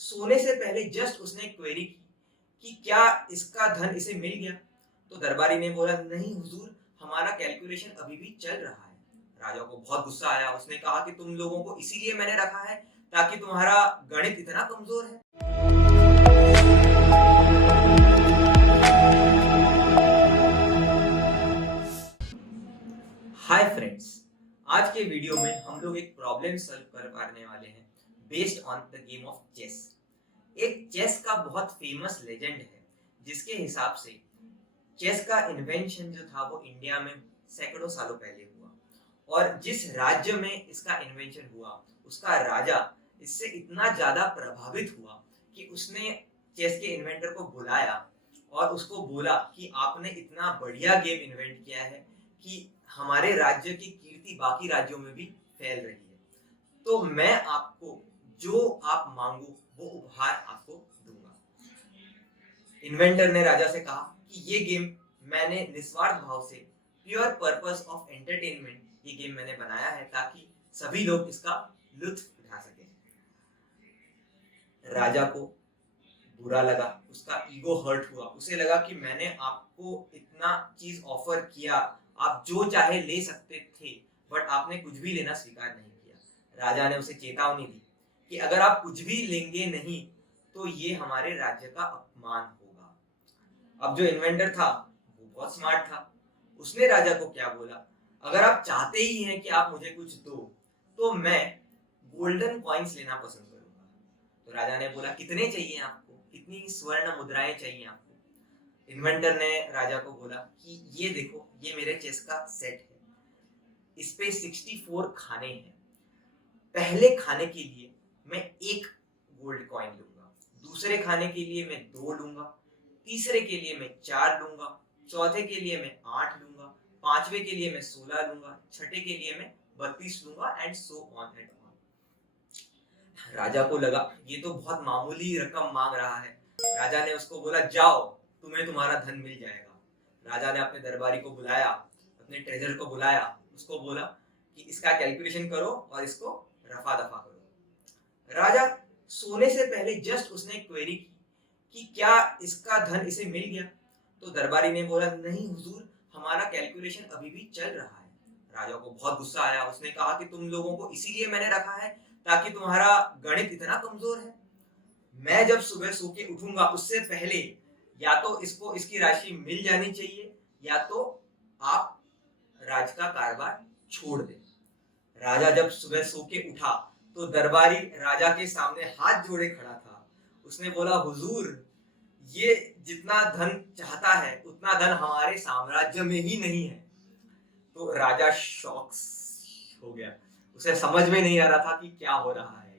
सोने से पहले जस्ट उसने क्वेरी की कि क्या इसका धन इसे मिल गया। तो दरबारी ने बोला, नहीं हुजूर, हमारा कैलकुलेशन अभी भी चल रहा है। राजा को बहुत गुस्सा आया। उसने कहा कि तुम लोगों को इसीलिए मैंने रखा है ताकि तुम्हारा गणित इतना कमजोर है। हाय फ्रेंड्स, आज के वीडियो में हम लोग एक प्रॉब्लम सॉल्व करने वाले हैं based on the game of chess. एक चेस का बहुत फेमस लेजेंड है जिसके हिसाब से चेस का इन्वेंशन जो था वो इंडिया में सैकड़ों सालों पहले हुआ और जिस राज्य में इसका इन्वेंशन हुआ उसका राजा इससे इतना ज्यादा प्रभावित हुआ कि उसने चेस के इन्वेंटर को बुलाया और उसको बोला कि आपने इतना बढ़िया गेम इन्वेंट किया है कि हमारे राज्य की कीर्ति बाकी राज्यों में भी फैल रही है, तो मैं आपको जो आप मांगो वो उपहार आपको दूंगा। इन्वेंटर ने राजा से कहा कि ये गेम मैंने निस्वार्थ भाव से, प्योर पर्पस ऑफ एंटरटेनमेंट, ये गेम मैंने बनाया है ताकि सभी लोग इसका लुत्फ उठा सकें। राजा को बुरा लगा, उसका ईगो हर्ट हुआ। उसे लगा कि मैंने आपको इतना चीज ऑफर किया, आप जो चाहे ले सकते थे, बट आपने कुछ भी लेना स्वीकार नहीं किया। राजा ने उसे चेतावनी दी कि अगर आप कुछ भी लेंगे नहीं तो ये हमारे राज्य का अपमान होगा। अब जो इन्वेंटर था वो बहुत स्मार्ट था। उसने राजा को क्या बोला, अगर आप चाहते ही हैं कि आप मुझे कुछ दो तो मैं गोल्डन कॉइन्स लेना पसंद करूंगा। तो राजा ने बोला, कितने चाहिए आपको, कितनी स्वर्ण मुद्राएं चाहिए आपको। इन्वेंटर ने राजा को बोला कि ये देखो, ये मेरे चेस का सेट है, इस पे 64 खाने हैं। पहले खाने के लिए मैं 1 गोल्ड कॉइन लूंगा, दूसरे खाने के लिए मैं 2 लूंगा, तीसरे के लिए मैं 4 लूंगा, चौथे के लिए मैं 8 लूंगा, पांचवे के लिए मैं 16 लूंगा, छठे के लिए मैं 32 लूंगा and so on and on. राजा को लगा ये तो बहुत मामूली रकम मांग रहा है। राजा ने उसको बोला, जाओ, तुम्हें तुम्हारा धन मिल जाएगा। राजा ने अपने दरबारी को बुलाया, अपने ट्रेजर को बुलाया, उसको बोला कि इसका कैलकुलेशन करो और इसको रफा दफा करो। राजा सोने से पहले जस्ट उसने क्वेरी की कि क्या इसका धन इसे मिल गया। तो दरबारी ने बोला, नहीं हुजूर, हमारा कैलकुलेशन अभी भी चल रहा है। राजा को बहुत गुस्सा आया। उसने कहा कि तुम लोगों को इसीलिए मैंने रखा है ताकि तुम्हारा गणित इतना कमजोर है। मैं जब सुबह सो के उठूंगा उससे पहले या तो इसको इसकी राशि मिल जानी चाहिए या तो आप राज का कारोबार छोड़ दें। राजा जब सुबह सो के उठा तो दरबारी राजा के सामने हाथ जोड़े खड़ा था। उसने बोला, हुजूर, ये जितना धन चाहता है उतना धन हमारे साम्राज्य में ही नहीं है। तो राजा शॉक हो गया। उसे समझ में नहीं आ रहा था कि क्या हो रहा है।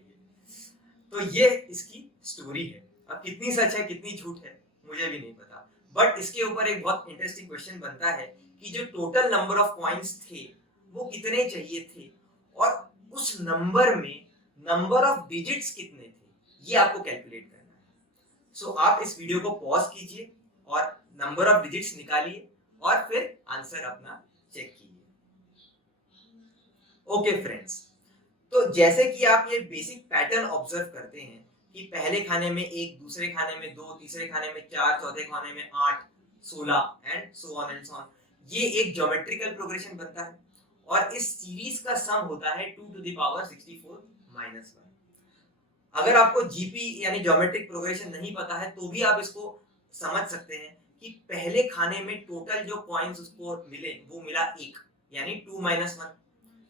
तो ये इसकी स्टोरी है। अब कितनी सच है कितनी झूठ है मुझे भी नहीं पता, बट इसके ऊपर एक बहुत इंटरेस्टिंग क्वेश्चन बनता है कि जो टोटल नंबर ऑफ कॉइन्स थे वो कितने चाहिए थे और उस नंबर में नंबर ऑफ डिजिट्स कितने थे, ये आपको कैलकुलेट करना है। सो आप इस वीडियो को पॉज कीजिए और नंबर ऑफ डिजिट्स निकालिए और फिर आंसर अपना चेक कीजिए। ओके फ्रेंड्स, तो जैसे कि आप ये बेसिक पैटर्न ऑब्जर्व करते हैं कि पहले खाने में 1, दूसरे खाने में 2, तीसरे खाने में 4, चौथे खाने में 8, 16 and so on and so on, ये एक ज्योमेट्रिकल प्रोग्रेशन बनता है और इस सीरीज का सम होता है 2 टू द पावर 64 माइनस 1। अगर आपको जीपी यानी ज्योमेट्रिक प्रोग्रेशन नहीं पता है तो भी आप इसको समझ सकते हैं कि पहले खाने में टोटल जो कॉइन्स उसको मिले वो मिला 1 यानी 2 माइनस 1।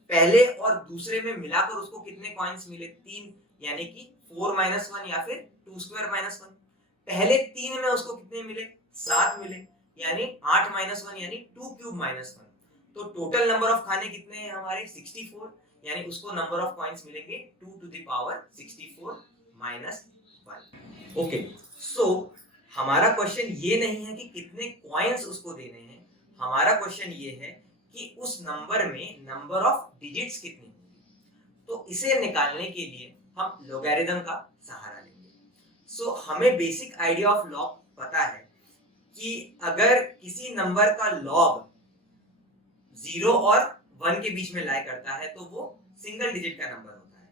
पहले और दूसरे में मिलाकर उसको कितने कॉइन्स मिले, 3 यानी कि 4 माइनस 1 या फिर 2 स्क्वायर माइनस 1। पहले 3 में उसको कितने मिले, 7 मिले, यानी 8 माइनस 1 यानी 2 क्यूब माइनस 1। तो टोटल नंबर ऑफ खाने कितने हैं हमारे, 64, यानी उसको नंबर ऑफ कॉइन्स मिलेंगे 2 to the power 64 minus 1। Okay, so हमारा क्वेश्चन ये नहीं है कि कितने कॉइन्स उसको देने हैं, हमारा क्वेश्चन ये है कि उस नंबर में नंबर ऑफ डिजिट्स कितनी होंगी। तो इसे निकालने के लिए हम लोगैरिथम का सहारा लेंगे। सो हमें बेसिक आइडिया ऑफ लॉग पता है कि अगर किसी नंबर का लॉग 0 और 1 के बीच में लाई करता है तो वो सिंगल डिजिट का नंबर होता है।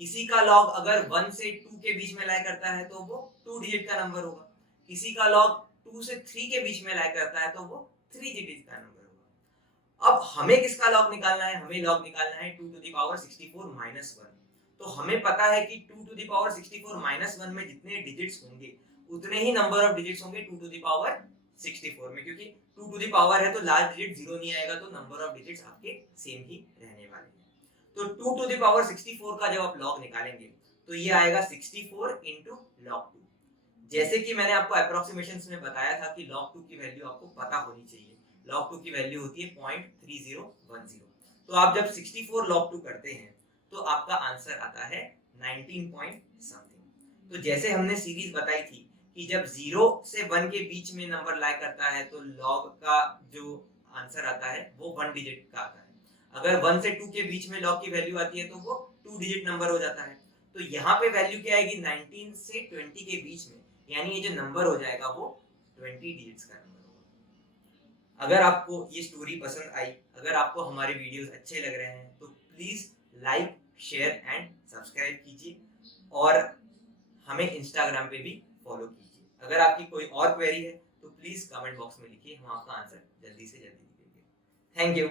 किसी का लॉग अगर 1 से 2 के बीच में लाई करता है तो वो 2 डिजिट का नंबर होगा, किसी का लॉग 2 से 3 के बीच में लाई करता है तो वो 3 डिजिट का नंबर होगा। अब हमें किसका लॉग निकालना है? हमें लॉग निकालना है 2 टू द पावर 64 माइनस 1। तो हमें पता है कि 2 टू द पावर 64 माइनस 1 में जितने डिजिट्स होंगे उतने ही नंबर ऑफ डिजिट्स होंगे 2 टू द पावर 64 में, क्योंकि 2 टू द पावर है तो लास्ट डिजिट 0 नहीं आएगा, तो नंबर ऑफ डिजिट्स आपके सेम ही रहने वाले हैं। तो 2 टू द पावर 64 का जब आप लॉग निकालेंगे तो ये आएगा 64 इंटू लॉग 2। जैसे कि मैंने आपको अप्रोक्सीमेशंस में बताया था कि log 2 की वैल्यू आपको पता होनी चाहिए। log 2 की वैल्यू होती है 0.3010। तो आप जब 64 log 2 करते हैं तो आपका आंसर आता है 19 पॉइंट समथिंग। तो जैसे हमने सीरीज बताई थी कि जब 0 से 1 के बीच में नंबर लाई करता है तो log का जो आंसर आता है वो 1 डिजिट का आता है। अगर 1 से 2 के बीच में log की वैल्यू आती है तो वो 2 डिजिट नंबर हो जाता है। तो यहाँ पे वैल्यू क्या आएगी? 19 से 20 के बीच में, यानी ये जो नंबर हो जाएगा वो 20 डिजिट्स का नंबर होगा। अगर आपको ये स्टोरी पसंद आई, अगर आपको हमारे वीडियोस अच्छे लग रहे हैं तो please like, share and subscribe कीजिए और हमें इंस्टाग्राम पे भी फॉलो कीजिए। अगर आपकी कोई और क्वेरी है तो प्लीज कमेंट बॉक्स में लिखिए, हम आपका आंसर जल्दी से जल्दी देंगे। Thank you.